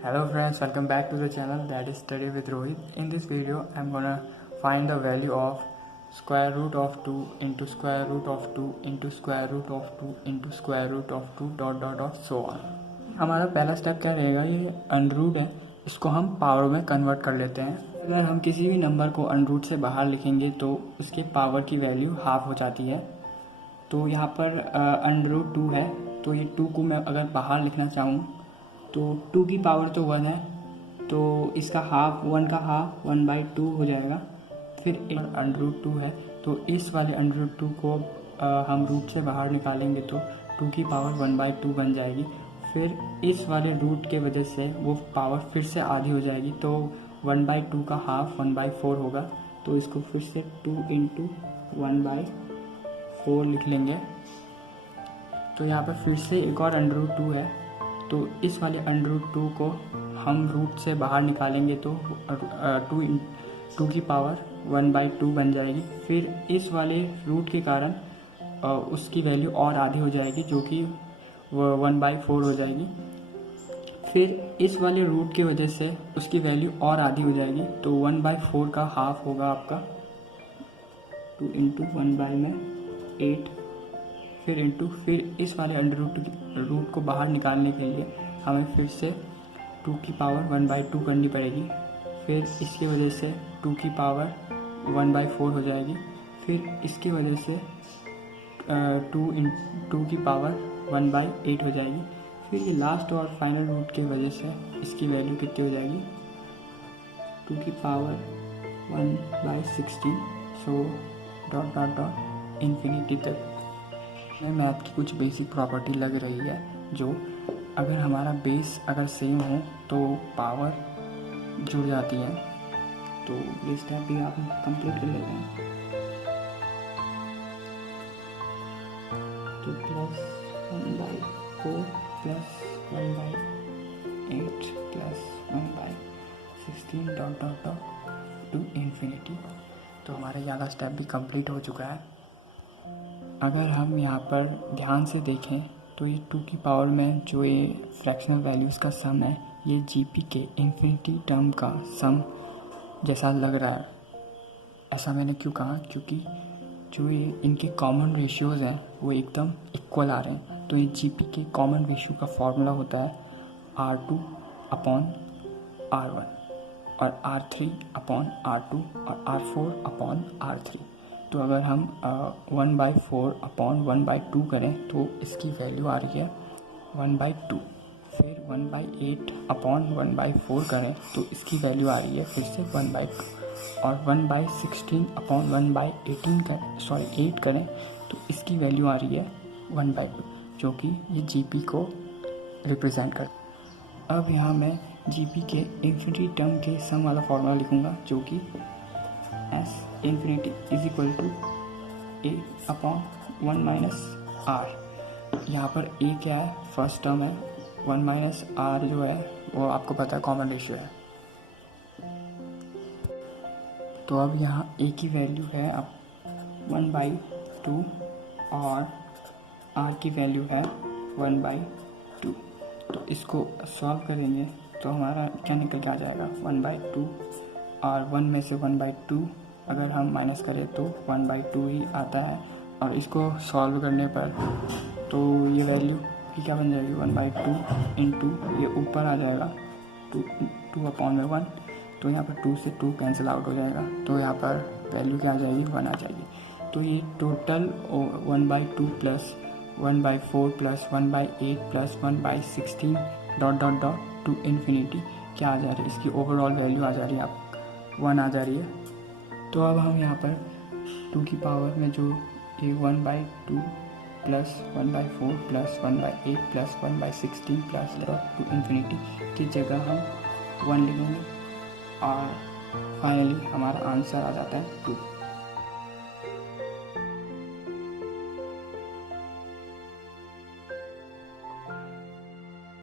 Hello friends, welcome back to the channel that is Study with Rohit. In this video, I'm gonna find the value of square root of 2 into square root of 2 into square root of 2 into square root of 2 dot dot dot so on. हमारा पहला step क्या रहेगा, ये under root है, इसको हम power में convert कर लेते हैं। अगर हम किसी भी नंबर को अंडर रूट से बाहर लिखेंगे तो उसके पावर की वैल्यू हाफ हो जाती है। तो यहाँ पर अंडर रूट 2 है, तो ये 2 को मैं अगर बाहर लिखना चाहूँ तो 2 की पावर तो 1 है, तो इसका हाफ 1 का हाफ 1/2 हो जाएगा। फिर अंडर रूट 2 है, तो इस वाले अंडर रूट 2 को हम रूट से बाहर निकालेंगे तो 2 की पावर 1/2 बन जाएगी। फिर इस वाले रूट के वजह से वो पावर फिर से आधी हो जाएगी, तो 1/2 का हाफ 1/4 होगा। तो इसको फिर से 2 इंटू 1/4 लिख लेंगे। तो यहाँ पर फिर से एक और अंडर रूट 2 है, तो इस वाले अंडर रूट 2 को हम रूट से बाहर निकालेंगे तो 2 की पावर 1/2 बन जाएगी। फिर इस वाले रूट के कारण उसकी वैल्यू और आधी हो जाएगी, जो कि 1/4 हो जाएगी। फिर इस वाले रूट की वजह से उसकी वैल्यू और आधी हो जाएगी, तो 1/4 का हाफ होगा आपका 2 इंटू 1/8। फिर इस वाले अंडर रूट को बाहर निकालने के लिए हमें फिर से 2 की पावर 1/2 करनी पड़ेगी। फिर इसकी वजह से 2 की पावर 1/4 हो जाएगी। फिर इसकी वजह से 2 की पावर 1/8 हो जाएगी। फिर ये लास्ट और फाइनल रूट की वजह से इसकी वैल्यू कितनी हो जाएगी, 2 की power 1/16। So dot dot dot infinity तक में मैथ की कुछ बेसिक प्रॉपर्टी लग रही है, जो अगर हमारा बेस अगर सेम हो तो पावर जुड़ जाती है। तो ये स्टेप भी आप कंप्लीट कर लेते हैं। तो plus 1/4 plus 1/8 plus 1/16 dot dot dot to infinity. तो हमारा ये वाला स्टेप भी कंप्लीट हो चुका है। अगर हम यहाँ पर ध्यान से देखें तो ये 2 की पावर में जो ये फ्रैक्शनल वैल्यूज़ का सम है, ये जीपी के इन्फिनिटी टर्म का सम जैसा लग रहा है। ऐसा मैंने क्यों कहा, क्योंकि जो ये इनके कॉमन रेशियोज़ हैं वो एकदम इक्वल आ रहे हैं। तो ये जीपी के कॉमन रेशियो का फॉर्मूला होता है R2/R1 और R3/R2 और R4/R3। तो अगर हम 1/4/1/2 करें तो इसकी वैल्यू आ रही है 1/2। फिर 1/8/1/4 करें तो इसकी वैल्यू आ रही है फिर से 1/2। और 1/8 करें तो इसकी वैल्यू आ रही है 1/2, जो कि ये जीपी को रिप्रेजेंट करता है। अब यहाँ मैं जीपी के इन्फिनिटी टर्म के सम वाला फॉर्मूला लिखूँगा, जो कि S infinity is equal to A/1 - R। यहाँ पर A क्या है, फर्स्ट टर्म है। 1 - R जो है वो आपको पता है कॉमन रेशियो है। तो अब यहाँ A की वैल्यू है अब 1/2 और R की वैल्यू है 1/2। तो इसको सॉल्व करेंगे तो हमारा क्या निकल के आ जाएगा 1/2 और 1 में से 1/2 अगर हम माइनस करें तो 1/2 ही आता है। और इसको सॉल्व करने पर तो ये वैल्यू की क्या बन जाएगी 1/2 इंटू ये ऊपर आ जाएगा 2/1। तो यहाँ पर 2 से 2 कैंसिल आउट हो जाएगा, तो यहाँ पर वैल्यू क्या आ जाएगी 1 आ जाएगी। तो ये total 1/2 plus 1/4 plus 1/8 plus 1/16 dot dot dot to infinity क्या आ जा रही है, इसकी ओवरऑल वैल्यू आ जा रही है आप 1 आ जा रही है। तो अब हम यहाँ पर 2 की पावर में जो ये 1/2 plus 1/4 plus 1/8 plus 1/16 plus two infinity की जगह हम 1 लिखेंगे और फाइनली हमारा आंसर आ जाता है 2।